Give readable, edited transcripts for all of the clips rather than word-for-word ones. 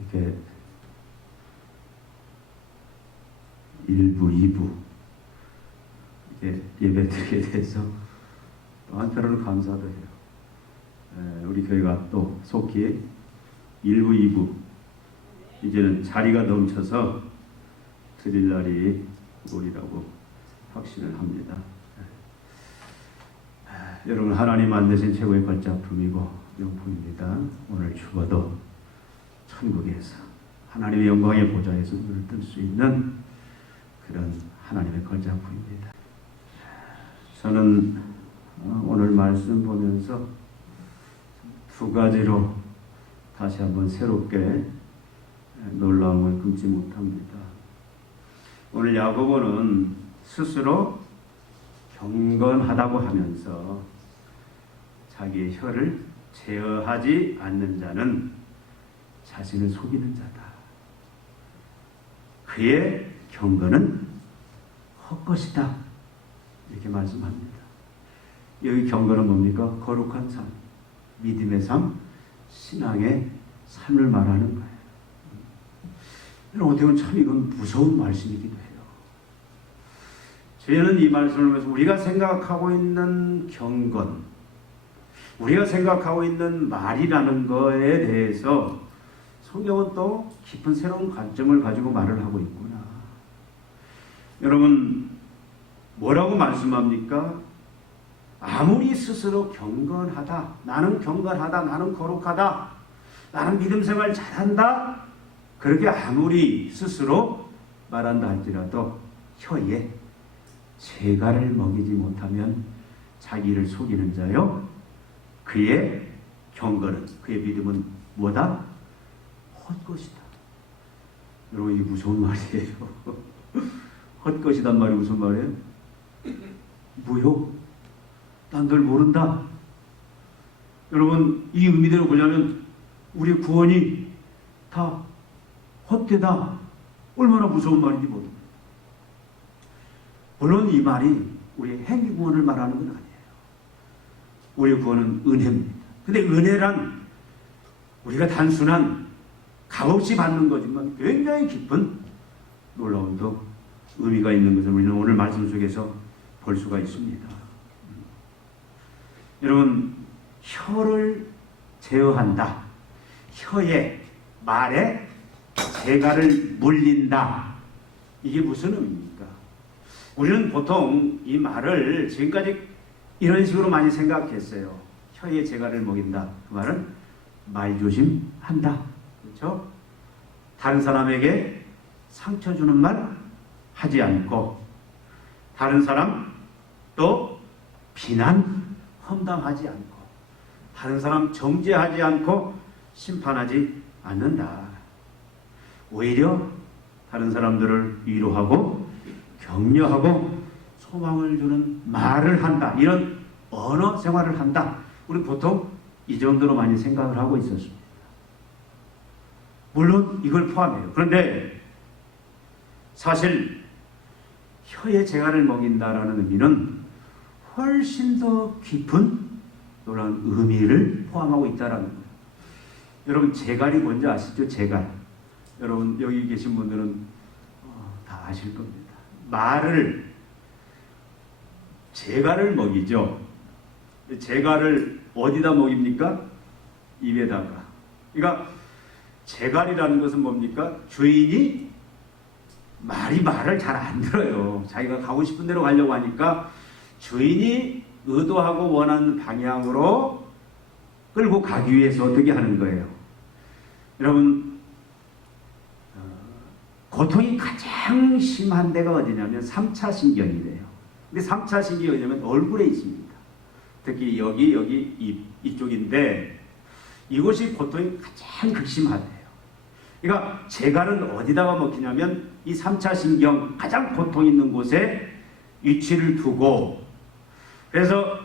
이렇게 1부, 2부 이렇게 예배 드리게 돼서 또 한편으로는 감사도 해요. 우리 교회가 또 속히 1부, 2부 이제는 자리가 넘쳐서 드릴 날이 오리라고 확신을 합니다. 여러분, 하나님 만드신 최고의 걸작품이고 명품입니다. 오늘 죽어도 천국에서 하나님의 영광의 보좌에서 눈을 뜰 수 있는 그런 하나님의 걸작품입니다. 저는 오늘 말씀 보면서 두 가지로 다시 한번 새롭게 놀라움을 금치 못합니다. 오늘 야고보는 스스로 경건하다고 하면서 자기의 혀를 제어하지 않는 자는 자신을 속이는 자다. 그의 경건은 헛것이다. 이렇게 말씀합니다. 여기 경건은 뭡니까? 거룩한 삶, 믿음의 삶, 신앙의 삶을 말하는 거예요. 어떻게 보면 참 이건 무서운 말씀이기도 해요. 저희는 이 말씀을 보면서 우리가 생각하고 있는 경건, 우리가 생각하고 있는 말이라는 거에 대해서 성경은 또 깊은 새로운 관점을 가지고 말을 하고 있구나. 여러분, 뭐라고 말씀합니까? 아무리 스스로 경건하다, 나는 경건하다, 나는 거룩하다, 나는 믿음 생활 잘한다, 그렇게 아무리 스스로 말한다 할지라도 혀에 재갈을 먹이지 못하면 자기를 속이는 자요, 그의 경건은, 그의 믿음은 뭐다? 헛것이다. 여러분, 이게 무서운 말이에요. 헛것이단 말이 무슨 말이에요? 무효. 난 널 모른다. 여러분, 이 의미대로 보자면 우리 구원이 다 헛되다. 얼마나 무서운 말인지 모릅니다. 물론 이 말이 우리의 행위 구원을 말하는 건 아니에요. 우리의 구원은 은혜입니다. 근데 은혜란 우리가 단순한 값없이 받는 거지만 굉장히 깊은 놀라움도 의미가 있는 것을 우리는 오늘 말씀 속에서 볼 수가 있습니다. 여러분, 혀를 제어한다. 혀에, 말에 재갈을 물린다. 이게 무슨 의미입니까? 우리는 보통 이 말을 지금까지 이런 식으로 많이 생각했어요. 혀에 재갈을 먹인다. 그 말은 말조심한다. 그렇죠? 다른 사람에게 상처 주는 말 하지 않고, 다른 사람 또 비난, 험담하지 않고, 다른 사람 정죄하지 않고 심판하지 않는다. 오히려 다른 사람들을 위로하고 격려하고 소망을 주는 말을 한다. 이런 언어 생활을 한다. 우리 보통 이 정도로 많이 생각을 하고 있었습니다. 물론 이걸 포함해요. 그런데 사실 혀에 재갈을 먹인다라는 의미는 훨씬 더 깊은 놀라운 의미를 포함하고 있다는 거예요. 여러분, 재갈이 뭔지 아시죠? 재갈. 여러분, 여기 계신 분들은 다 아실 겁니다. 말을 재갈을 먹이죠. 재갈을 어디다 먹입니까? 입에다가. 그러니까 재갈이라는 것은 뭡니까? 주인이 말을 잘 안 들어요. 자기가 가고 싶은 대로 가려고 하니까 주인이 의도하고 원하는 방향으로 끌고 가기 위해서 어떻게 하는 거예요? 여러분, 고통이 가장 심한 데가 어디냐면 3차 신경이래요. 근데 3차 신경이 어디냐면 얼굴에 있습니다. 특히 여기 이쪽인데 이곳이 고통이 가장 극심하대요. 그러니까 재갈은 어디다가 먹히냐면 이 3차 신경, 가장 고통 있는 곳에 위치를 두고, 그래서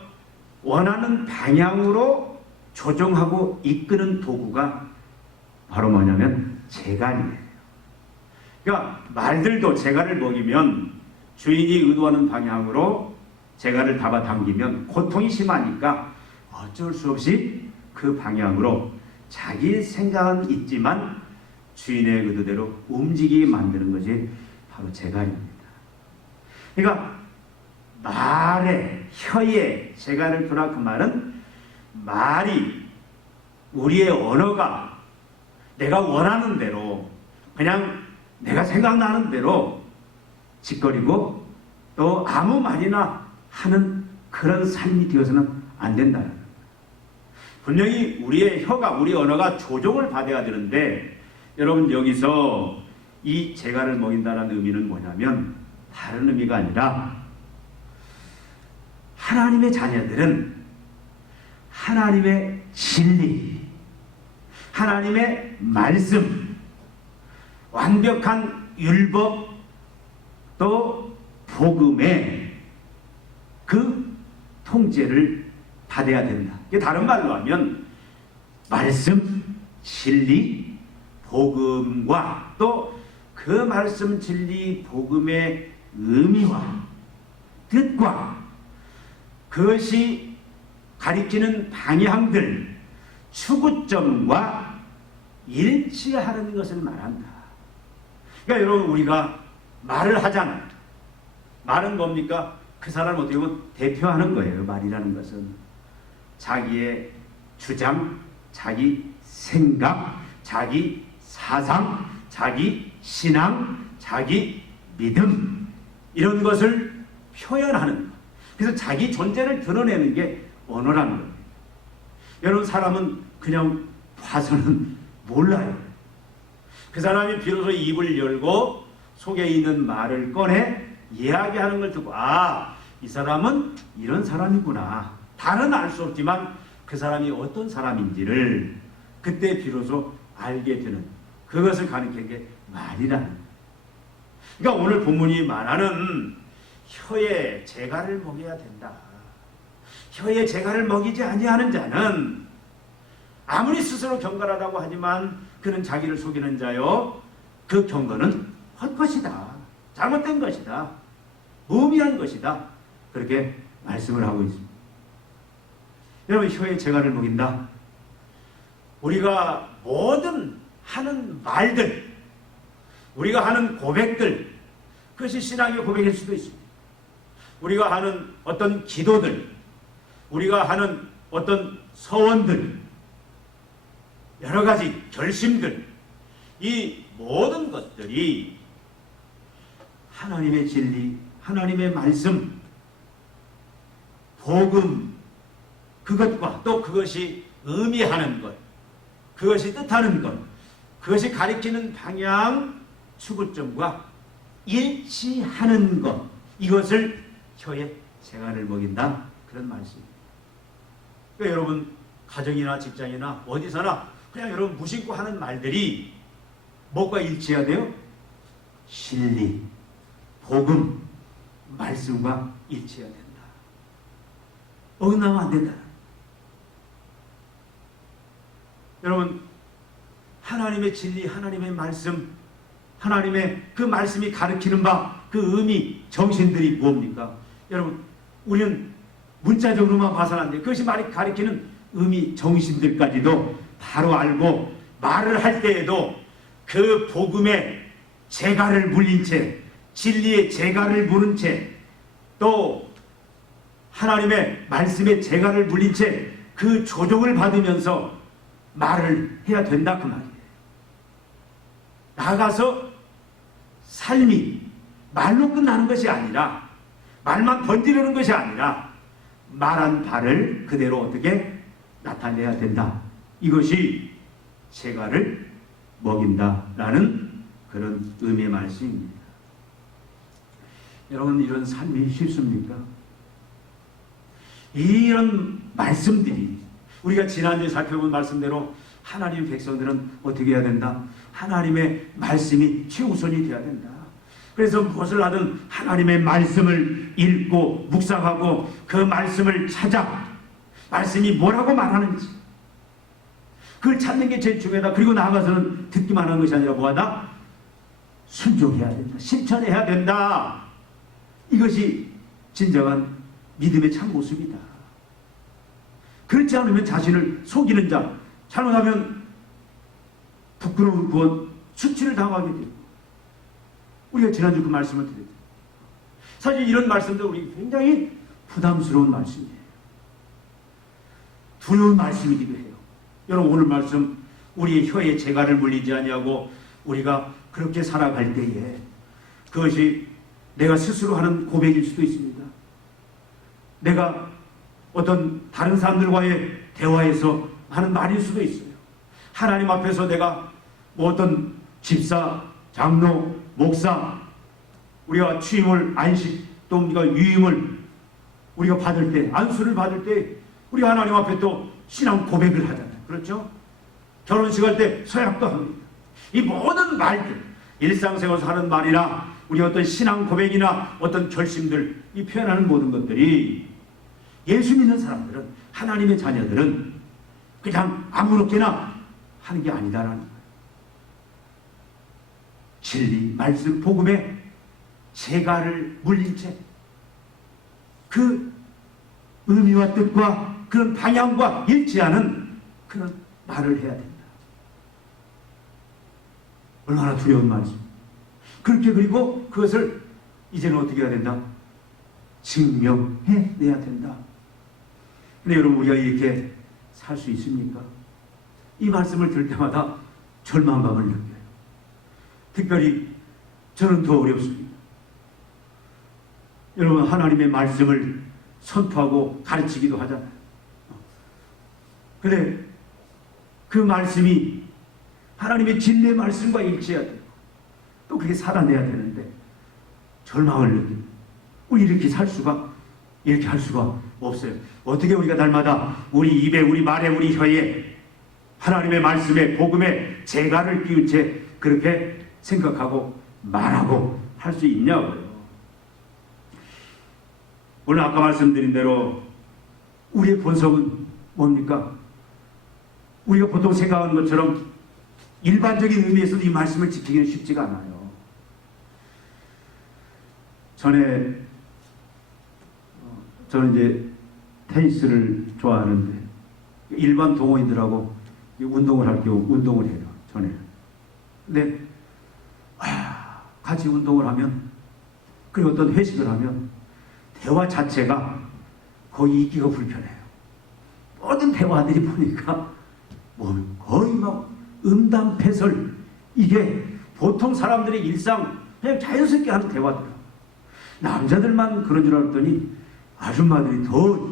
원하는 방향으로 조정하고 이끄는 도구가 바로 뭐냐면 재갈이에요. 그러니까 말들도 재갈을 먹이면 주인이 의도하는 방향으로 재갈을 잡아당기면 고통이 심하니까 어쩔 수 없이 그 방향으로 자기 생각은 있지만 주인의 의도대로 움직이게 만드는 것이 바로 재갈입니다. 그러니까 말에 혀에 재갈을 두라 그 말은 말이 우리의 언어가 내가 원하는 대로 그냥 내가 생각나는 대로 짓거리고 또 아무 말이나 하는 그런 삶이 되어서는 안 된다는 거예요. 분명히 우리의 혀가 우리 언어가 조종을 받아야 되는데 여러분 여기서 이 재갈을 먹인다는 의미는 뭐냐면 다른 의미가 아니라 하나님의 자녀들은 하나님의 진리, 하나님의 말씀, 완벽한 율법 또 복음의 그 통제를 받아야 된다. 다른 말로 하면 말씀, 진리, 복음과 또 그 말씀, 진리, 복음의 의미와 뜻과 그것이 가리키는 방향들, 추구점과 일치하는 것을 말한다. 그러니까 여러분 우리가 말을 하잖아요. 말은 뭡니까? 그 사람을 어떻게 보면 대표하는 거예요. 말이라는 것은 자기의 주장, 자기 생각, 자기 사상, 자기 신앙, 자기 믿음 이런 것을 표현하는 것. 그래서 자기 존재를 드러내는 게 언어라는 거예요. 여러분 사람은 그냥 봐서는 몰라요. 그 사람이 비로소 입을 열고 속에 있는 말을 꺼내 이야기하는 걸 듣고 이 사람은 이런 사람이구나. 다는 알 수 없지만 그 사람이 어떤 사람인지를 그때 비로소 알게 되는 그것을 가리키는 게 말이라는 거예요. 그러니까 오늘 본문이 말하는 혀에 재갈을 먹여야 된다. 혀에 재갈을 먹이지 아니하는 자는 아무리 스스로 경건하다고 하지만 그는 자기를 속이는 자요. 그 경건은 헛것이다. 잘못된 것이다. 무의미한 것이다. 그렇게 말씀을 하고 있습니다. 여러분 혀에 재갈을 먹인다. 우리가 모든 하는 말들, 우리가 하는 고백들, 그것이 신앙의 고백일 수도 있습니다. 우리가 하는 어떤 기도들, 우리가 하는 어떤 서원들, 여러 가지 결심들, 이 모든 것들이 하나님의 진리, 하나님의 말씀, 복음, 그것과 또 그것이 의미하는 것, 그것이 뜻하는 것, 그것이 가리키는 방향, 추구점과 일치하는 것, 이것을 혀에 재갈을 먹인다. 그런 말씀입니다. 그러니까 여러분 가정이나 직장이나 어디서나 그냥 여러분 무심코 하는 말들이 뭐가 일치해야 돼요? 진리, 복음, 말씀과 일치해야 된다. 어긋나면 안 된다. 여러분 하나님의 진리, 하나님의 말씀, 하나님의 그 말씀이 가르치는 바, 그 의미, 정신들이 뭡니까? 여러분 우리는 문자적으로만 봐서는 안 돼요. 그것이 말이 가리키는 의미, 정신들까지도 바로 알고 말을 할 때에도 그 복음의 재갈을 물린 채, 진리의 재갈을 무는 채, 또 하나님의 말씀의 재갈을 물린 채 그 조종을 받으면서 말을 해야 된다 그 말이에요. 나아가서 삶이 말로 끝나는 것이 아니라, 말만 번지르는 것이 아니라 말한 바를 그대로 어떻게 나타내야 된다. 이것이 재갈을 먹인다라는 그런 의미의 말씀입니다. 여러분 이런 삶이 쉽습니까? 이런 말씀들이 우리가 지난주에 살펴본 말씀대로 하나님의 백성들은 어떻게 해야 된다? 하나님의 말씀이 최우선이 되어야 된다. 그래서 무엇을 하든 하나님의 말씀을 읽고 묵상하고 그 말씀을 찾아 말씀이 뭐라고 말하는지 그걸 찾는 게 제일 중요하다. 그리고 나아가서는 듣기만 하는 것이 아니라 뭐하다? 순종해야 된다. 실천해야 된다. 이것이 진정한 믿음의 참 모습이다. 그렇지 않으면 자신을 속이는 자, 잘못하면 부끄러운 구원, 수치를 당하게 되고, 우리가 지난주 그 말씀을 드렸죠. 사실 이런 말씀도 우리 굉장히 부담스러운 말씀이에요. 두려운 말씀이기도 해요. 여러분, 오늘 말씀, 우리의 혀에 재갈을 물리지 아니하고 우리가 그렇게 살아갈 때에 그것이 내가 스스로 하는 고백일 수도 있습니다. 내가 어떤 다른 사람들과의 대화에서 하는 말일 수도 있어요. 하나님 앞에서 내가 뭐 어떤 집사, 장로, 목사, 우리가 취임을, 안식, 또 우리가 유임을 우리가 받을 때, 안수를 받을 때 우리 하나님 앞에 또 신앙 고백을 하잖아요. 그렇죠? 결혼식 할 때 서약도 합니다. 이 모든 말들, 일상생활에서 하는 말이나 우리 어떤 신앙 고백이나 어떤 결심들, 이 표현하는 모든 것들이 예수 믿는 사람들은, 하나님의 자녀들은 그냥 아무렇게나 하는 게 아니다라는 거예요. 진리, 말씀, 복음에 재갈을 물린 채 그 의미와 뜻과 그런 방향과 일치하는 그런 말을 해야 된다. 얼마나 두려운 말이죠. 그렇게, 그리고 그것을 이제는 어떻게 해야 된다? 증명해내야 된다. 근데 여러분, 우리가 이렇게 살 수 있습니까? 이 말씀을 들을 때마다 절망감을 느껴요. 특별히 저는 더 어렵습니다. 여러분, 하나님의 말씀을 선포하고 가르치기도 하잖아요. 근데 그 말씀이 하나님의 진리의 말씀과 일치해야 돼요. 또 그렇게 살아내야 되는데 절망을 느낍니다. 우리 이렇게 할 수가 없어요. 어떻게 우리가 날마다 우리 입에, 우리 말에, 우리 혀에 하나님의 말씀에, 복음에 재갈을 끼운 채 그렇게 생각하고 말하고 할 수 있냐고요. 오늘 아까 말씀드린 대로 우리의 본성은 뭡니까? 우리가 보통 생각하는 것처럼 일반적인 의미에서도 이 말씀을 지키기는 쉽지가 않아요. 저는 이제 테니스를 좋아하는데 일반 동호인들하고 운동을 할 경우 운동을 해요. 전에. 근데 같이 운동을 하면, 그리고 어떤 회식을 하면 대화 자체가 거의 있기가 불편해요. 모든 대화들이 보니까 거의 막 음담패설, 이게 보통 사람들의 일상 그냥 자연스럽게 하는 대화더라고요. 남자들만 그런 줄 알았더니 아줌마들이 더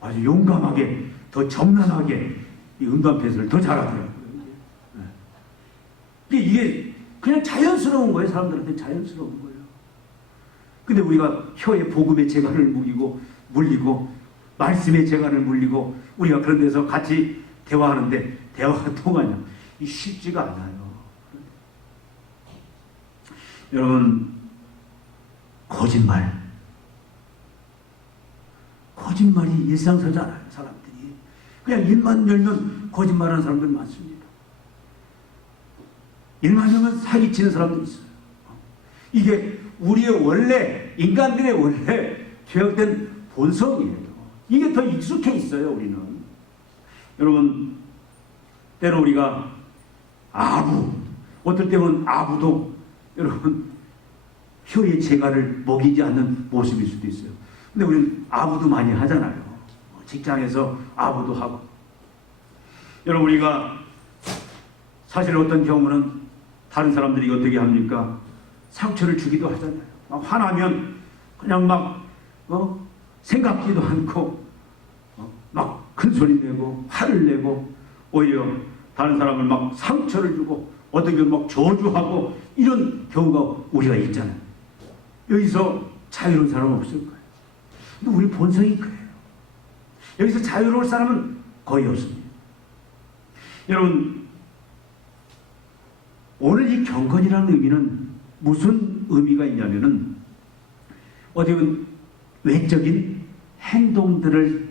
아주 용감하게, 더 정난하게 이 음담패설을 더 잘하더라고요. 이게 그냥 자연스러운 거예요. 사람들한테 자연스러운 거예요. 근데 우리가 혀에 복음의 재갈을 물리고 말씀의 재갈을 물리고 우리가 그런 데서 같이 대화하는데 대화가 통하냐? 이 쉽지가 않아요. 여러분, 거짓말이 일상서잖아요. 사람들이 그냥 입만 열면 거짓말하는 사람들 많습니다. 입만 열면 사기치는 사람들이 있어요. 이게 우리의 원래, 인간들의 원래 죄악된 본성이에요. 이게 더 익숙해 있어요. 우리는. 여러분, 때로 우리가 어떨 때는 아부도 여러분 혀의 재갈을 먹이지 않는 모습일 수도 있어요. 근데 우리는 아부도 많이 하잖아요. 직장에서 아부도 하고. 여러분, 우리가 사실 어떤 경우는 다른 사람들이 어떻게 합니까? 상처를 주기도 하잖아요. 막 화나면 그냥 막 생각지도 않고 막 큰 소리 내고 화를 내고 오히려 다른 사람을 막 상처를 주고 어떻게 막 저주하고 이런 경우가 우리가 있잖아요. 여기서 자유로운 사람은 없을 거예요. 근데 우리 본성이 그래요. 여기서 자유로울 사람은 거의 없습니다. 여러분, 오늘 이 경건이라는 의미는 무슨 의미가 있냐면은 어디 보면 외적인 행동들을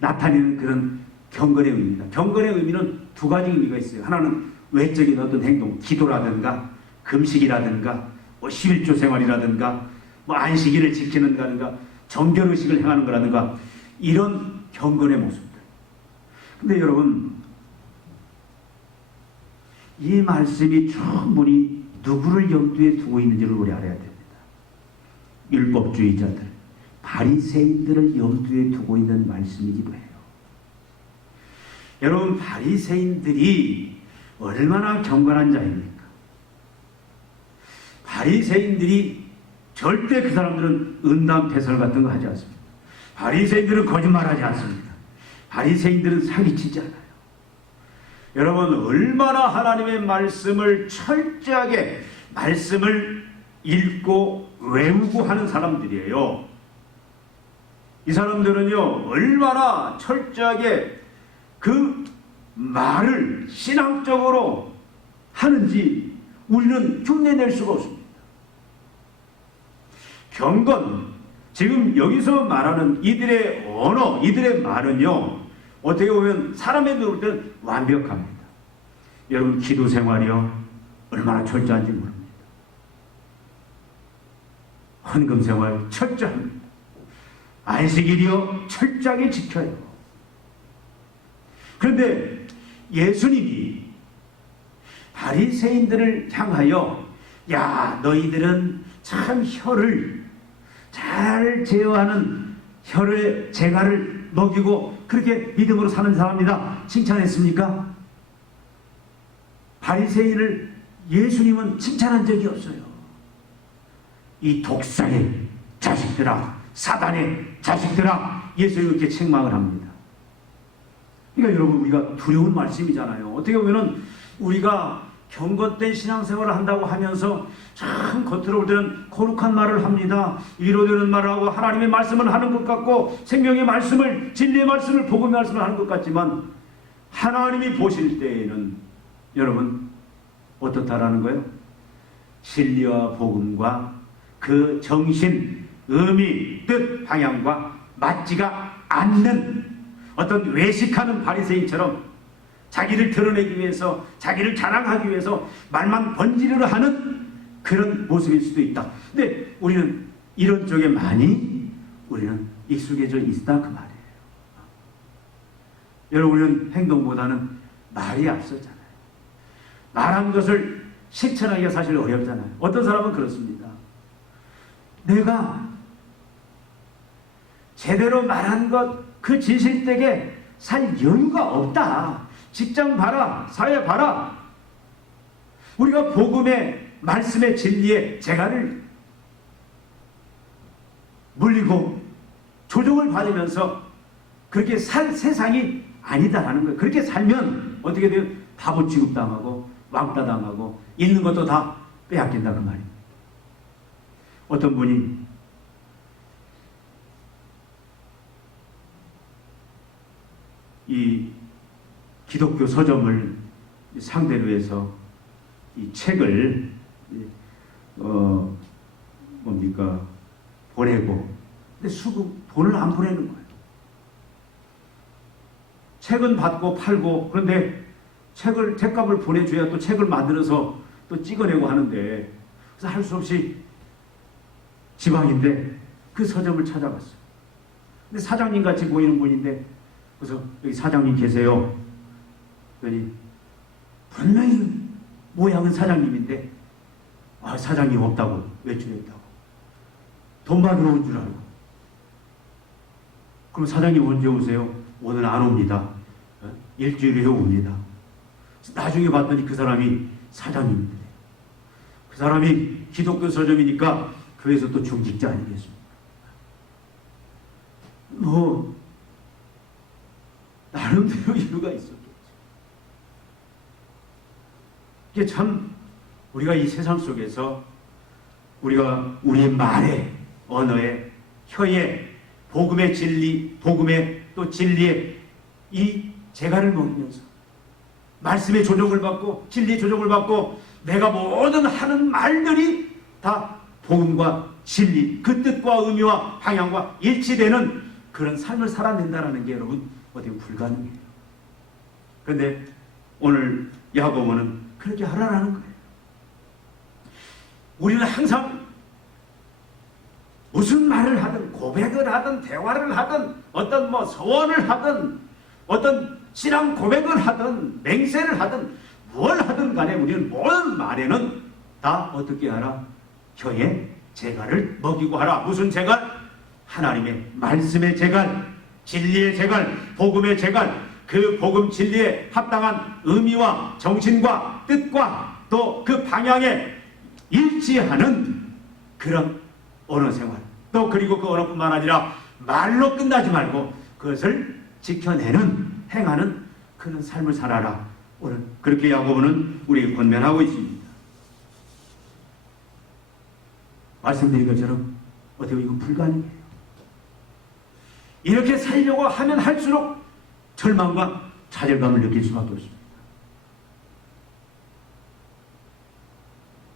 나타내는 그런 경건의 의미입니다. 경건의 의미는 두 가지 의미가 있어요. 하나는 외적인 어떤 행동, 기도라든가 금식이라든가 11조 생활이라든가 안식일을 지키는 거라든가 정결의식을 행하는 거라든가 이런 경건의 모습들. 근데 여러분, 이 말씀이 충분히 누구를 염두에 두고 있는지를 우리 알아야 됩니다. 율법주의자들, 바리새인들을 염두에 두고 있는 말씀이기도 해요. 여러분, 바리새인들이 얼마나 경건한 자입니까? 바리새인들이 절대 그 사람들은 은담패설 같은 거 하지 않습니다. 바리새인들은 거짓말하지 않습니다. 바리새인들은 사기치지 않아요. 여러분, 얼마나 하나님의 말씀을 철저하게 말씀을 읽고 외우고 하는 사람들이에요. 이 사람들은요, 얼마나 철저하게 그 말을 신앙적으로 하는지 우리는 흉내낼 수가 없습니다. 경건, 지금 여기서 말하는 이들의 언어, 이들의 말은요, 어떻게 보면 사람의 눈으로 볼 때는 완벽합니다. 여러분, 기도 생활이요, 얼마나 철저한지 모릅니다. 헌금 생활 철저합니다. 안식일이요, 철저하게 지켜요. 그런데 예수님이 바리새인들을 향하여, 야, 너희들은 참 혀를 잘 제어하는 혀의 재갈을 먹이고 그렇게 믿음으로 사는 사람이다 칭찬했습니까? 바리새인을 예수님은 칭찬한 적이 없어요. 이 독사의 자식들아, 사단의 자식들아, 예수님이 이렇게 책망을 합니다. 그러니까 여러분, 우리가 두려운 말씀이잖아요. 어떻게 보면은 우리가 경건된 신앙생활을 한다고 하면서 참 겉으로 볼 때는 거룩한 말을 합니다. 위로되는 말을 하고 하나님의 말씀을 하는 것 같고 생명의 말씀을, 진리의 말씀을, 복음의 말씀을 하는 것 같지만 하나님이 보실 때에는 여러분 어떻다라는 거예요? 진리와 복음과 그 정신, 의미, 뜻, 방향과 맞지가 않는 어떤 외식하는 바리새인처럼 자기를 드러내기 위해서, 자기를 자랑하기 위해서 말만 번지르르 하는 그런 모습일 수도 있다. 근데 우리는 이런 쪽에 많이 우리는 익숙해져 있다 그 말이에요. 여러분, 우리는 행동보다는 말이 앞서잖아요. 말한 것을 실천하기가 사실 어렵잖아요. 어떤 사람은 그렇습니다. 내가 제대로 말한 것 그 진실되게 살 여유가 없다. 직장 봐라, 사회 봐라. 우리가 복음의 말씀의 진리에 재갈을 물리고 조종을 받으면서 그렇게 살 세상이 아니다라는 거예요. 그렇게 살면 어떻게 돼요? 바보 취급당하고 왕따 당하고 있는 것도 다 빼앗긴다 그 말입니다. 어떤 분이 이 기독교 서점을 상대로 해서 이 책을 보내고, 근데 돈을 안 보내는 거예요. 책은 받고 팔고, 그런데 책값을 보내줘야 또 책을 만들어서 또 찍어내고 하는데, 그래서 할 수 없이 지방인데 그 서점을 찾아갔어요. 근데 사장님 같이 보이는 분인데, 그래서 여기 사장님 계세요. 그러니 분명히 모양은 사장님인데 사장님 없다고 외출했다고. 돈 받으러 온 줄 알고. 그럼 사장님 언제 오세요? 오늘 안 옵니다. 일주일 후에 옵니다. 나중에 봤더니 그 사람이 사장님인데, 그 사람이 기독교 서점이니까 교회에서 또 중직자 아니겠습니까? 나름대로 이유가 있었겠죠. 이게 참 우리가 이 세상 속에서 우리가 우리의 말에, 언어에, 혀에 복음의 진리, 복음의 또 진리의 이 재갈을 먹으면서 말씀의 조종을 받고 진리의 조종을 받고 내가 모든 하는 말들이 다 복음과 진리, 그 뜻과 의미와 방향과 일치되는 그런 삶을 살아낸다는 게 여러분 어떻게 불가능해요. 그런데 오늘 야고보는 그렇게 하라는 거예요. 우리는 항상 무슨 말을 하든 고백을 하든 대화를 하든 어떤 서원을 하든 어떤 신앙 고백을 하든 맹세를 하든 뭘 하든 간에 우리는 모든 말에는 다 어떻게 하라? 혀에 재갈을 먹이고 하라. 무슨 재갈? 하나님의 말씀의 재갈, 진리의 재갈, 복음의 재갈, 그 복음 진리에 합당한 의미와 정신과 뜻과 또 그 방향에 일치하는 그런 언어 생활, 또 그리고 그 언어뿐만 아니라 말로 끝나지 말고 그것을 지켜내는, 행하는 그런 삶을 살아라. 오늘 그렇게 야고보는 우리에게 권면하고 있습니다. 말씀드린 것처럼 어떻게 이건 불가능해요. 이렇게 살려고 하면 할수록 절망과 좌절감을 느낄 수밖에 없습니다.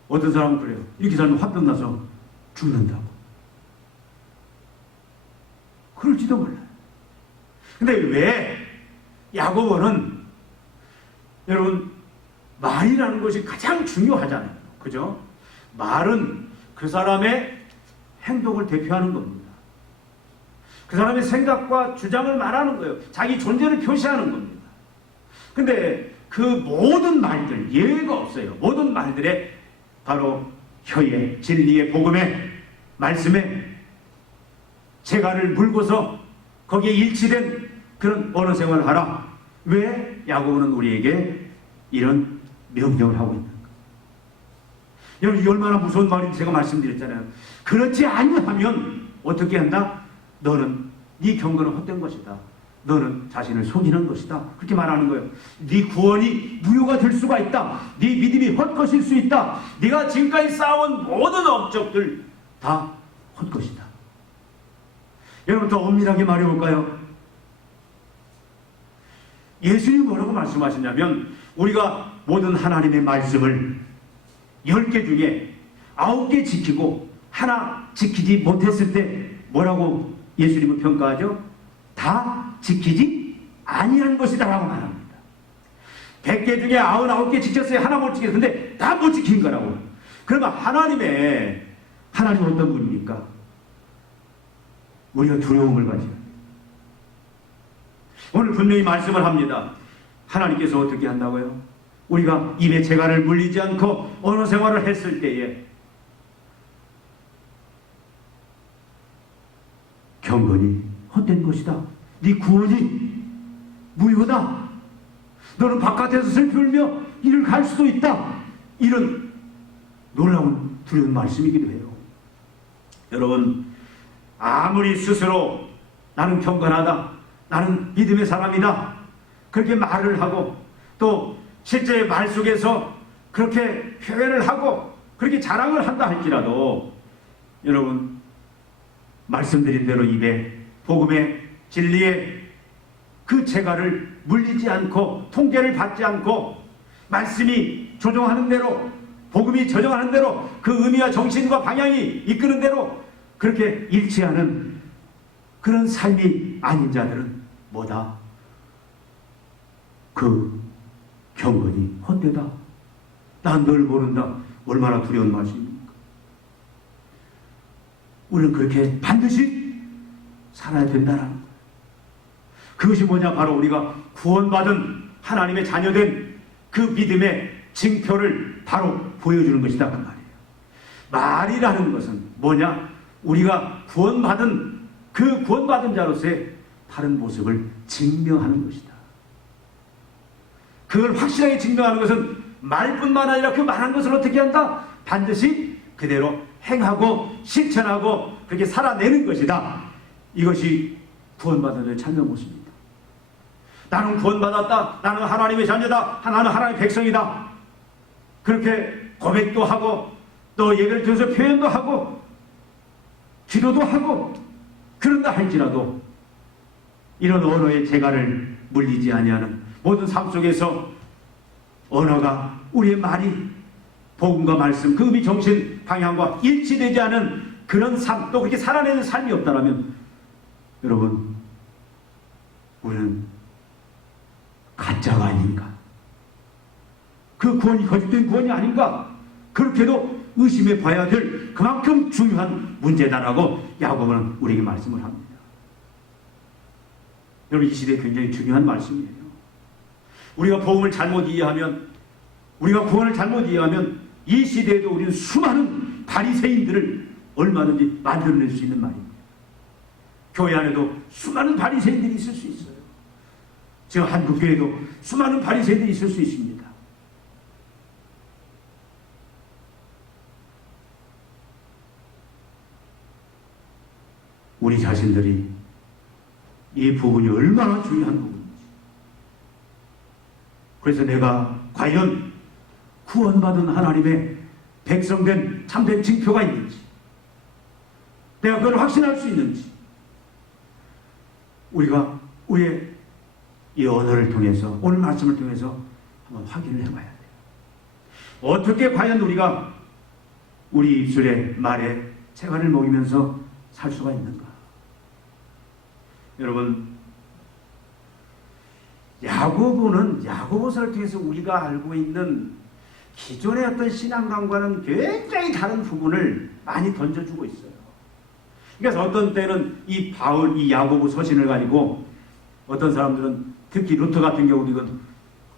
어떤 사람은 그래요. 이렇게 살면 화병 나서 죽는다고. 그럴지도 몰라요. 근데 왜 야고보는 여러분 말이라는 것이 가장 중요하잖아요. 그죠? 말은 그 사람의 행동을 대표하는 겁니다. 그 사람의 생각과 주장을 말하는 거예요. 자기 존재를 표시하는 겁니다. 근데 그 모든 말들, 예외가 없어요. 모든 말들에 바로 혀에, 진리의 복음에, 말씀에 재갈을 물고서 거기에 일치된 그런 언어 생활을 하라. 왜 야고보는 우리에게 이런 명령을 하고 있는가? 여러분, 이 얼마나 무서운 말인지 제가 말씀드렸잖아요. 그렇지 아니하면 어떻게 한다? 너는, 네 경건은 헛된 것이다. 너는 자신을 속이는 것이다. 그렇게 말하는 거예요. 네 구원이 무효가 될 수가 있다. 네 믿음이 헛것일 수 있다. 네가 지금까지 쌓아온 모든 업적들 다 헛것이다. 여러분, 더 엄밀하게 말해볼까요? 예수님이 뭐라고 말씀하시냐면, 우리가 모든 하나님의 말씀을 10개 중에 9개 지키고 하나 지키지 못했을 때 뭐라고 예수님은 평가하죠? 다 지키지 아니한 것이다 라고 말합니다. 100개 중에 99개 지켰어요. 하나 못 지켰어요. 근데 다 못 지킨 거라고. 그러면 하나님은 어떤 분입니까? 우리가 두려움을 가져야 합니다. 오늘 분명히 말씀을 합니다. 하나님께서 어떻게 한다고요? 우리가 입에 재갈을 물리지 않고 언어 생활을 했을 때에 경건이 헛된 것이다. 네 구원이 무효다. 너는 바깥에서 슬피 울며 이를 갈 수도 있다. 이런 놀라운 두려운 말씀이기도 해요. 여러분, 아무리 스스로 나는 경건하다, 나는 믿음의 사람이다, 그렇게 말을 하고 또 실제 말 속에서 그렇게 표현을 하고 그렇게 자랑을 한다 할지라도 여러분, 말씀드린 대로 입에 복음의 진리의 그 재갈을 물리지 않고 통제를 받지 않고 말씀이 조정하는 대로, 복음이 조정하는 대로, 그 의미와 정신과 방향이 이끄는 대로 그렇게 일치하는 그런 삶이 아닌 자들은 뭐다? 그 경건이 헛되다. 난 널 모른다. 얼마나 두려운 말씀입니까? 우리는 그렇게 반드시 살아야 된다는 거예요. 그것이 뭐냐? 바로 우리가 구원받은 하나님의 자녀된 그 믿음의 징표를 바로 보여주는 것이다 그 말이에요. 말이라는 것은 뭐냐? 우리가 구원받은 그 구원받은 자로서의 다른 모습을 증명하는 것이다. 그걸 확실하게 증명하는 것은 말뿐만 아니라 그 말한 것을 어떻게 한다? 반드시 그대로 행하고 실천하고 그렇게 살아내는 것이다. 이것이 구원받은 자의 참여 모습입니다. 나는 구원받았다. 나는 하나님의 자녀다. 나는 하나님의 백성이다. 그렇게 고백도 하고 또 예배를 통해서 표현도 하고 기도도 하고 그런다 할지라도 이런 언어의 재갈을 물리지 아니하는 모든 삶 속에서 언어가, 우리의 말이 복음과 말씀, 그 의미, 정신, 방향과 일치되지 않은 그런 삶, 또 그렇게 살아내는 삶이 없다면 여러분, 우리는 가짜가 아닌가? 그 구원이 거짓된 구원이 아닌가? 그렇게도 의심해 봐야 될 그만큼 중요한 문제다라고 야고보는 우리에게 말씀을 합니다. 여러분, 이 시대에 굉장히 중요한 말씀이에요. 우리가 복음을 잘못 이해하면 우리가 구원을 잘못 이해하면 이 시대에도 우리는 수많은 바리새인들을 얼마든지 만들어낼 수 있는 말입니다. 교회 안에도 수많은 바리새인들이 있을 수 있어요. 지금 한국 교회도 수많은 바리새인들이 있을 수 있습니다. 우리 자신들이 이 부분이 얼마나 중요한 부분인지, 그래서 내가 과연 구원받은 하나님의 백성된 참된 징표가 있는지, 내가 그걸 확신할 수 있는지, 우리가 우리의 이 언어를 통해서, 오늘 말씀을 통해서 한번 확인을 해봐야 돼요. 어떻게 과연 우리가 우리 입술의 말에 채관을 먹이면서 살 수가 있는가? 여러분, 야고보는 야고보서를 통해서 우리가 알고 있는 기존의 어떤 신앙관과는 굉장히 다른 부분을 많이 던져주고 있어요. 그래서 어떤 때는 이 바울, 이 야고보 서신을 가지고 어떤 사람들은, 특히 루터 같은 경우도 이건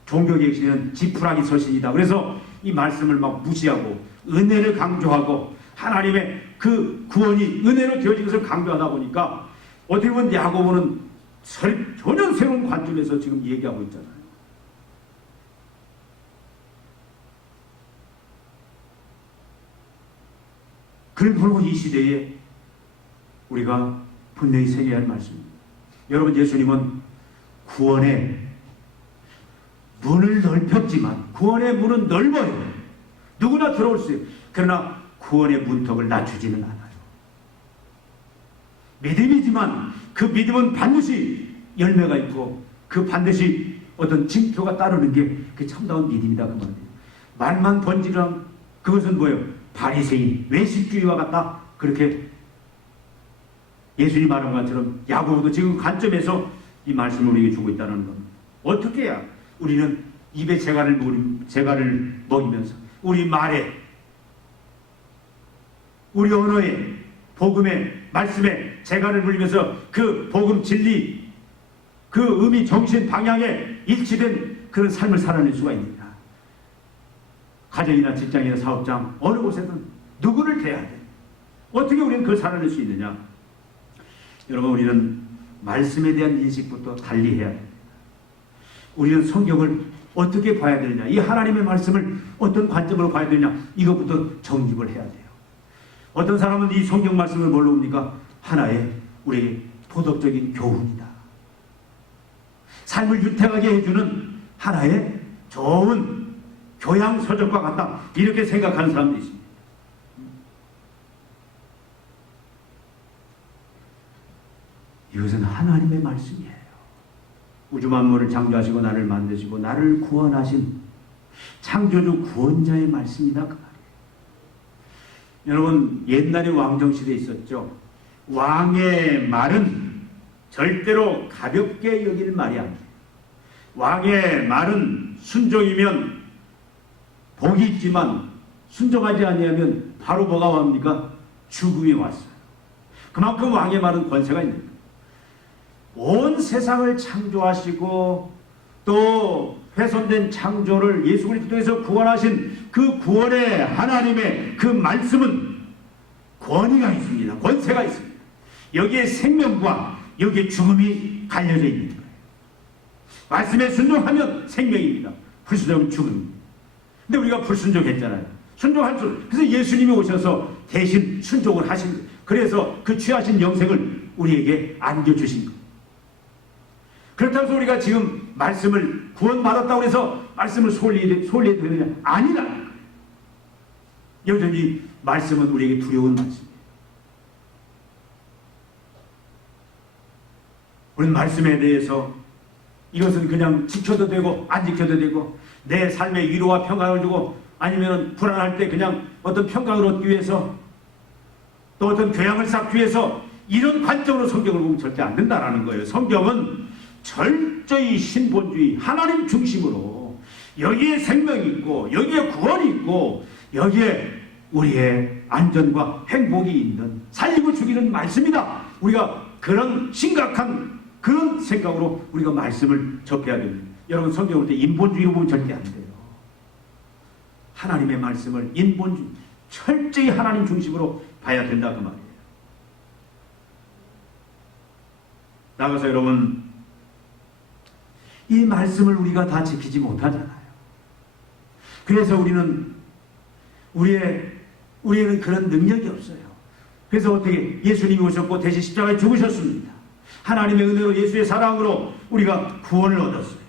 종교개혁신은 지푸라기 서신이다, 그래서 이 말씀을 막 무시하고 은혜를 강조하고 하나님의 그 구원이 은혜로 되어진 것을 강조하다 보니까 어떻게 보면 야고보는 전혀 새로운 관점에서 지금 얘기하고 있잖아요. 그리고 이 시대에 우리가 분명히 새겨야 할 말씀입니다. 여러분, 예수님은 구원의 문을 넓혔지만 구원의 문은 넓어요. 누구나 들어올 수 있어요. 그러나 구원의 문턱을 낮추지는 않아요. 믿음이지만 그 믿음은 반드시 열매가 있고 그 반드시 어떤 징표가 따르는 게 그 참다운 믿음이다, 그 말이에요. 말만 번지르면 그것은 뭐예요? 바리새인, 외식주의와 같다, 그렇게 예수님 말한 것처럼 야고보도 지금 관점에서 이 말씀을 우리에게 주고 있다는 겁니다. 어떻게 해야 우리는 입에 재갈을 먹이면서 우리 말에, 우리 언어에, 복음에, 말씀에 재갈을 물리면서 그 복음, 진리, 그 의미, 정신, 방향에 일치된 그런 삶을 살아낼 수가 있느냐? 가정이나 직장이나 사업장 어느 곳에든 누구를 대해야 돼? 어떻게 우리는 그걸 살아낼 수 있느냐? 여러분, 우리는 말씀에 대한 인식부터 달리해야 됩니다. 우리는 성경을 어떻게 봐야 되느냐, 이 하나님의 말씀을 어떤 관점으로 봐야 되느냐, 이것부터 정립을 해야 돼요. 어떤 사람은 이 성경 말씀을 뭘로 봅니까? 하나의 우리의 도덕적인 교훈이다, 삶을 윤택하게 해주는 하나의 좋은 교양서적과 같다, 이렇게 생각하는 사람도 있습니다. 이것은 하나님의 말씀이에요. 우주 만물을 창조하시고 나를 만드시고 나를 구원하신 창조주 구원자의 말씀이다, 그 말이에요. 여러분, 옛날에 왕정시대에 있었죠. 왕의 말은 절대로 가볍게 여길 말이 아니에요. 왕의 말은 순종이면 복이 있지만 순종하지 아니하면 바로 뭐가 옵니까? 죽음이 왔어요. 그만큼 왕의 말은 권세가 있는 거예요. 온 세상을 창조하시고 또 훼손된 창조를 예수 그리스도 통해서 구원하신 그 구원의 하나님의 그 말씀은 권위가 있습니다. 권세가 있습니다. 여기에 생명과 여기에 죽음이 갈려져 있는 거예요. 말씀에 순종하면 생명입니다. 불순종은 죽음입니다. 근데 우리가 불순종했잖아요. 순종할 수, 그래서 예수님이 오셔서 대신 순종을 하신 거예요. 그래서 그 취하신 영생을 우리에게 안겨주신 거예요. 그렇다고 해서 우리가 지금 말씀을 구원받았다고 해서 말씀을 소홀히 되느냐? 아니라는 거예요. 여전히 말씀은 우리에게 두려운 말씀이에요. 우리는 말씀에 대해서 이것은 그냥 지켜도 되고 안 지켜도 되고, 내 삶에 위로와 평강을 주고 아니면 불안할 때 그냥 어떤 평강을 얻기 위해서 또 어떤 교양을 쌓기 위해서 이런 관점으로 성경을 보면 절대 안 된다라는 거예요. 성경은 철저히 신본주의, 하나님 중심으로 여기에 생명이 있고 여기에 구원이 있고 여기에 우리의 안전과 행복이 있는, 살리고 죽이는 말씀이다. 우리가 그런 심각한 그런 생각으로 우리가 말씀을 접해야 됩니다. 여러분, 성경을 때 인본주의로 보면 절대 안 돼요. 하나님의 말씀을 인본 철저히 하나님 중심으로 봐야 된다 그 말이에요. 나가서 여러분 이 말씀을 우리가 다 지키지 못하잖아요. 그래서 우리에는 그런 능력이 없어요. 그래서 어떻게 예수님이 오셨고 대신 십자가에 죽으셨습니다. 하나님의 은혜로 예수의 사랑으로 우리가 구원을 얻었어요.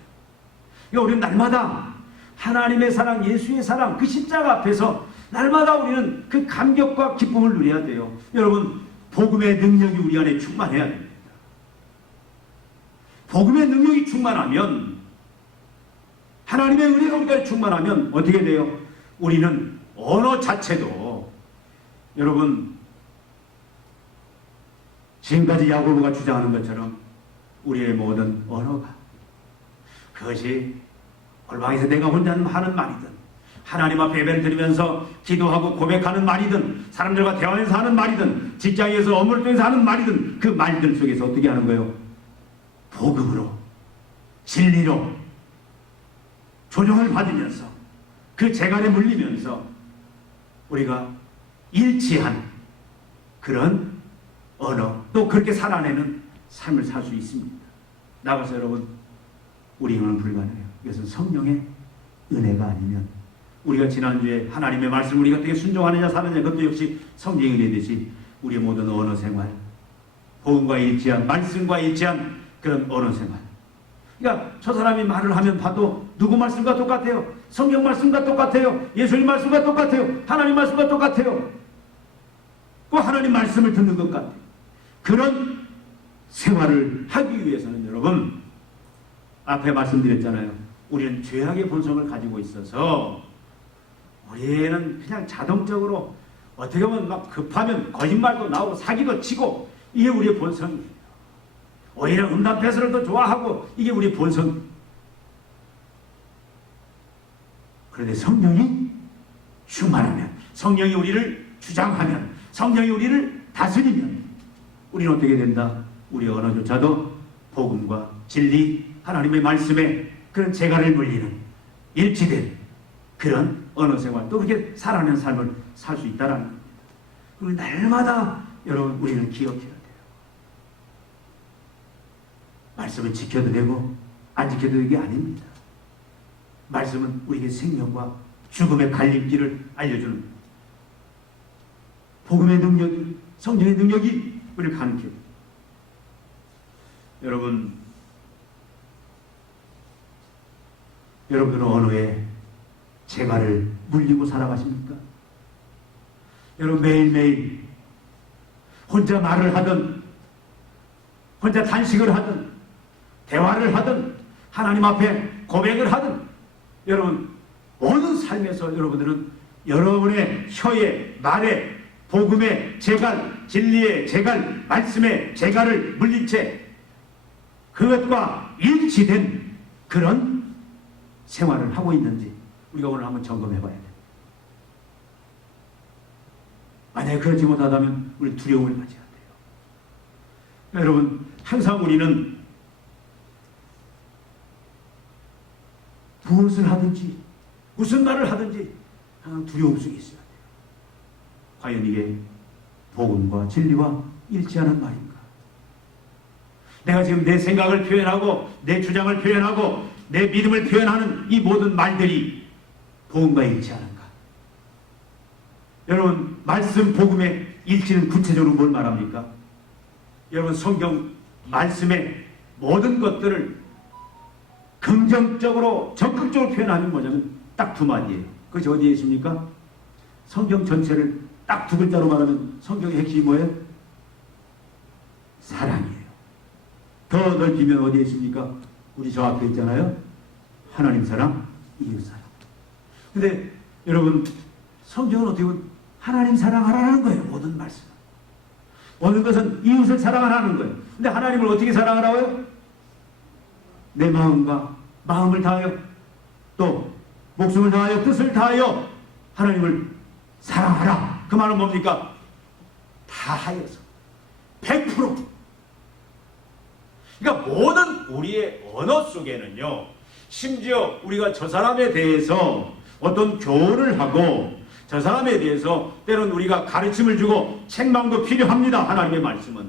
그러니까 우리는 날마다 하나님의 사랑, 예수의 사랑, 그 십자가 앞에서 날마다 우리는 그 감격과 기쁨을 누려야 돼요. 여러분, 복음의 능력이 우리 안에 충만해야 됩니다. 복음의 능력이 충만하면, 하나님의 은혜가 우리 안에 충만하면 어떻게 돼요? 우리는 언어 자체도, 여러분, 지금까지 야고보가 주장하는 것처럼 우리의 모든 언어가, 그것이 골방에서 내가 혼자 하는 말이든, 하나님 앞에 예배를 드리면서 기도하고 고백하는 말이든, 사람들과 대화해서 하는 말이든, 직장에서 업무를 통해서 하는 말이든, 그 말들 속에서 어떻게 하는 거예요? 복음으로, 진리로 조정을 받으면서 그 재갈에 물리면서 우리가 일치한 그런 언어, 또 그렇게 살아내는 삶을 살 수 있습니다. 나가서 여러분, 우리는 불가능해요. 이것은 성령의 은혜가 아니면, 우리가 지난주에 하나님의 말씀을 우리가 어떻게 순종하느냐 사느냐, 그것도 역시 성령의 은혜듯이 우리의 모든 언어 생활, 복음과 일치한, 말씀과 일치한 그런 언어 생활. 그러니까 저 사람이 말을 하면 봐도 누구 말씀과 똑같아요. 성경 말씀과 똑같아요. 예수님 말씀과 똑같아요. 하나님 말씀과 똑같아요. 꼭 하나님 말씀을 듣는 것 같아요. 그런 생활을 하기 위해서는 여러분, 앞에 말씀드렸잖아요. 우리는 죄악의 본성을 가지고 있어서 우리는 그냥 자동적으로 어떻게 보면 막 급하면 거짓말도 나오고 사기도 치고, 이게 우리의 본성이에요. 오히려 음담패설을 더 좋아하고, 이게 우리의 본성. 그런데 성령이 충만하면, 성령이 우리를 주장하면, 성령이 우리를 다스리면 우리는 어떻게 된다? 우리 언어조차도 복음과 진리, 하나님의 말씀에 그런 재갈을 물리는 일치된 그런 언어생활, 또 그렇게 살아내는 삶을 살 수 있다는 겁니다. 그리고 날마다 여러분, 우리는 기억해야 돼요. 말씀을 지켜도 되고 안 지켜도 되는 게 아닙니다. 말씀은 우리에게 생명과 죽음의 갈림길을 알려주는, 복음의 능력이, 성령의 능력이 우리를 가르쳐요. 여러분은 언어에 재갈을 물리고 살아가십니까? 여러분, 매일매일 혼자 말을 하든, 혼자 단식을 하든, 대화를 하든, 하나님 앞에 고백을 하든, 여러분 모든 삶에서 여러분들은 여러분의 혀에, 말에 복음의 재갈, 진리의 재갈, 말씀의 재갈을 물린 채 그것과 일치된 그런 생활을 하고 있는지 우리가 오늘 한번 점검해 봐야 돼요. 만약에 그렇지 못하다면 우리 두려움을 가져야 돼요. 여러분, 항상 우리는 무엇을 하든지 무슨 말을 하든지 항상 두려움 속에 있어야 돼요. 과연 이게 복음과 진리와 일치하는 말인가? 내가 지금 내 생각을 표현하고 내 주장을 표현하고 내 믿음을 표현하는 이 모든 말들이 복음과 일치하는가? 여러분, 말씀 복음의 일치는 구체적으로 뭘 말합니까? 여러분, 성경 말씀의 모든 것들을 긍정적으로 적극적으로 표현하면 뭐냐면 딱 두 마디예요. 그것이 어디에 있습니까? 성경 전체를 딱 두 글자로 말하면 성경의 핵심이 뭐예요? 사랑이에요. 더 넓히면 어디에 있습니까? 우리 저 앞에 있잖아요. 하나님 사랑, 이웃 사랑. 근데 여러분, 성경은 어떻게 보면 하나님 사랑하라는 거예요. 모든 말씀. 모든 것은 이웃을 사랑하라는 거예요. 근데 하나님을 어떻게 사랑하라고요? 내 마음을 다하여, 또 목숨을 다하여, 뜻을 다하여 하나님을 사랑하라. 그 말은 뭡니까? 다 하여서 100%. 그러니까 모든 우리의 언어 속에는요, 심지어 우리가 저 사람에 대해서 어떤 교훈을 하고 저 사람에 대해서 때로는 우리가 가르침을 주고 책망도 필요합니다. 하나님의 말씀은.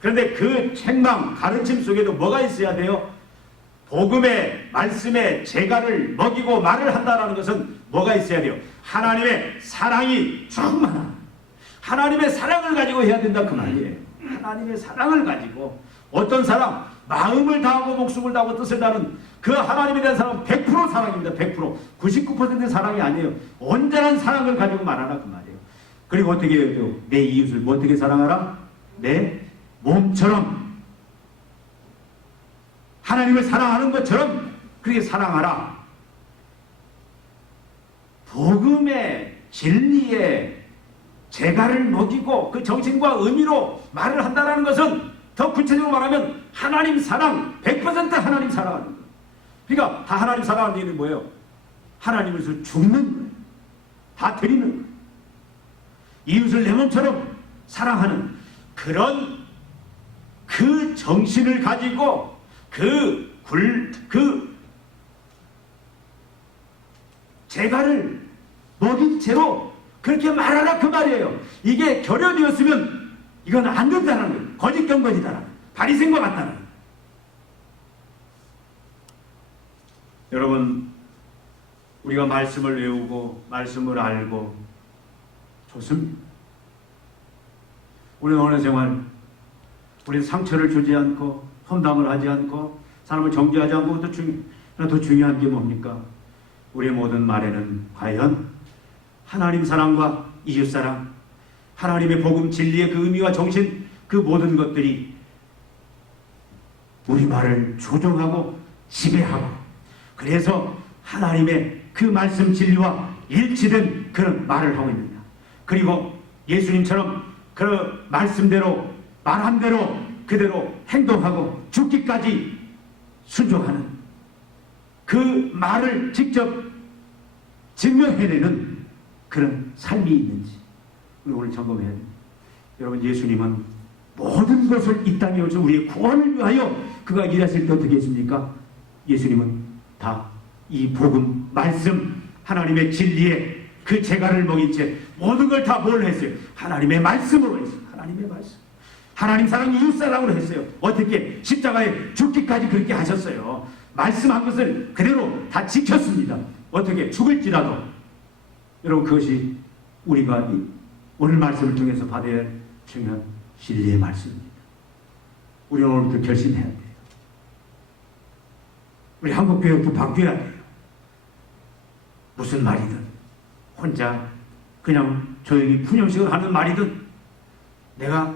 그런데 그 책망, 가르침 속에도 뭐가 있어야 돼요? 복음의 말씀에 재갈을 먹이고 말을 한다는 것은 뭐가 있어야 돼요? 하나님의 사랑이 충만한, 하나님의 사랑을 가지고 해야 된다 그 말이에요. 하나님의 사랑을 가지고 어떤 사람, 마음을 다하고 목숨을 다하고 뜻을 다하는 그 하나님에 대한 사랑은 100% 사랑입니다. 100%. 99%의 사랑이 아니에요. 온전한 사랑을 가지고 말하라 그 말이에요. 그리고 어떻게 해야 돼요? 내 이웃을 어떻게 사랑하라? 내 몸처럼. 하나님을 사랑하는 것처럼 그렇게 사랑하라. 복음의 진리에 재갈을 먹이고 그 정신과 의미로 말을 한다는 것은 더 구체적으로 말하면 하나님 사랑, 100% 하나님 사랑하는 거예요. 그러니까 다 하나님 사랑하는 얘기는 뭐예요? 하나님을 위해서 죽는 거예요. 다 드리는 거예요. 이웃을 내 몸처럼 사랑하는 그런 그 정신을 가지고 그 재갈을 먹인 채로 그렇게 말하라 그 말이에요. 이게 결여되었으면 이건 안 된다는 거예요. 거짓 경건이다라는 거예요. 바리새인과 같다는 거예요. 여러분, 우리가 말씀을 외우고 말씀을 알고 좋습니다. 우리는 어느 생활, 우리는 상처를 주지 않고 험담을 하지 않고 사람을 정죄하지 않고 더 중요한 게 뭡니까? 우리의 모든 말에는 과연 하나님 사랑과 이웃 사랑, 하나님의 복음 진리의 그 의미와 정신, 그 모든 것들이 우리 말을 조종하고 지배하고, 그래서 하나님의 그 말씀 진리와 일치된 그런 말을 하고 있느냐. 그리고 예수님처럼 그 말씀대로 말한 대로 그대로 행동하고 죽기까지 순종하는 그 말을 직접 증명해내는 그런 삶이 있는지 우리 오늘 점검해야 됩니다. 여러분, 예수님은 모든 것을 이 땅에 오셔서 우리의 구원을 위하여 그가 일하실 때 어떻게 했습니까? 예수님은 다 이 복음, 말씀, 하나님의 진리에 그 재갈을 먹인 채 모든 걸 다 뭘 했어요? 하나님의 말씀으로 했어요. 하나님의 말씀. 하나님 사랑, 이웃 사랑으로 했어요. 어떻게? 십자가에 죽기까지 그렇게 하셨어요. 말씀한 것을 그대로 다 지켰습니다. 어떻게? 죽을지라도. 여러분, 그것이 우리가 오늘 말씀을 통해서 받아야 할 중요한 진리의 말씀입니다. 우리는 오늘부터 결심해야 돼요. 우리 한국교회도 바뀌어야 돼요. 무슨 말이든 혼자 그냥 조용히 푸념식을 하는 말이든 내가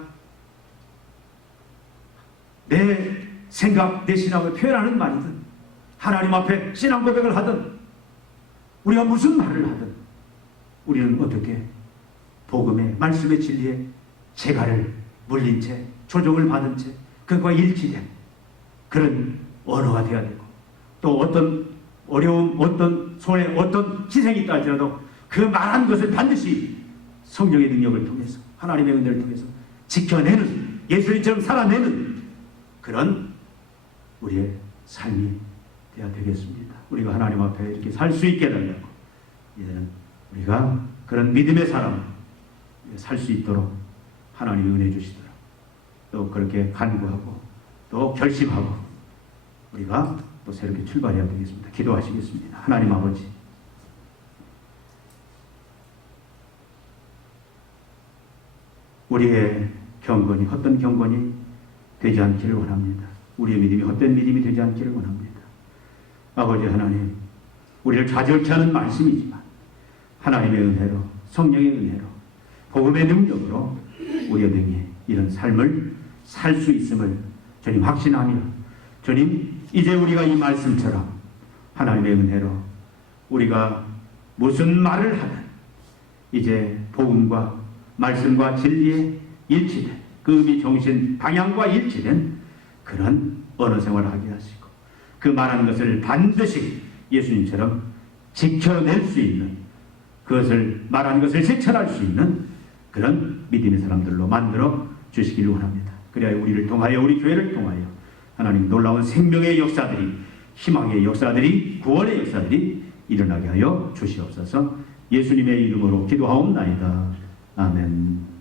내 생각, 내 신앙을 표현하는 말이든 하나님 앞에 신앙 고백을 하든 우리가 무슨 말을 하든 우리는 어떻게 복음의 말씀의 진리에 재갈을 물린 채 조종을 받은 채 그것과 일치된 그런 언어가 되어야 되고, 또 어떤 어려움, 어떤 손해, 어떤 희생이 있다 할지라도 그 말한 것을 반드시 성령의 능력을 통해서 하나님의 은혜를 통해서 지켜내는, 예수님처럼 살아내는 그런 우리의 삶이 되어야 되겠습니다. 우리가 하나님 앞에 이렇게 살 수 있게 해달라고, 이제는 우리가 그런 믿음의 사람 살 수 있도록 하나님이 은혜 주시도록 또 그렇게 간구하고 또 결심하고 우리가 또 새롭게 출발해야 되겠습니다. 기도하시겠습니다. 하나님 아버지, 우리의 경건이 헛된 경건이 되지 않기를 원합니다. 우리의 믿음이 헛된 믿음이 되지 않기를 원합니다. 아버지 하나님, 우리를 좌절케 하는 말씀이지만 하나님의 은혜로, 성령의 은혜로, 복음의 능력으로 우리의 명예 이런 삶을 살 수 있음을 주님 확신하며, 주님 이제 우리가 이 말씀처럼 하나님의 은혜로 우리가 무슨 말을 하든 이제 복음과 말씀과 진리에 일치된 그 의미, 정신, 방향과 일치된 그런 언어 생활을 하게 하시고 그 말하는 것을 반드시 예수님처럼 지켜낼 수 있는, 그것을 말하는 것을 실천할 수 있는 그런 믿음의 사람들로 만들어 주시기를 원합니다. 그래야 우리를 통하여, 우리 교회를 통하여 하나님 놀라운 생명의 역사들이, 희망의 역사들이, 구원의 역사들이 일어나게 하여 주시옵소서. 예수님의 이름으로 기도하옵나이다. 아멘.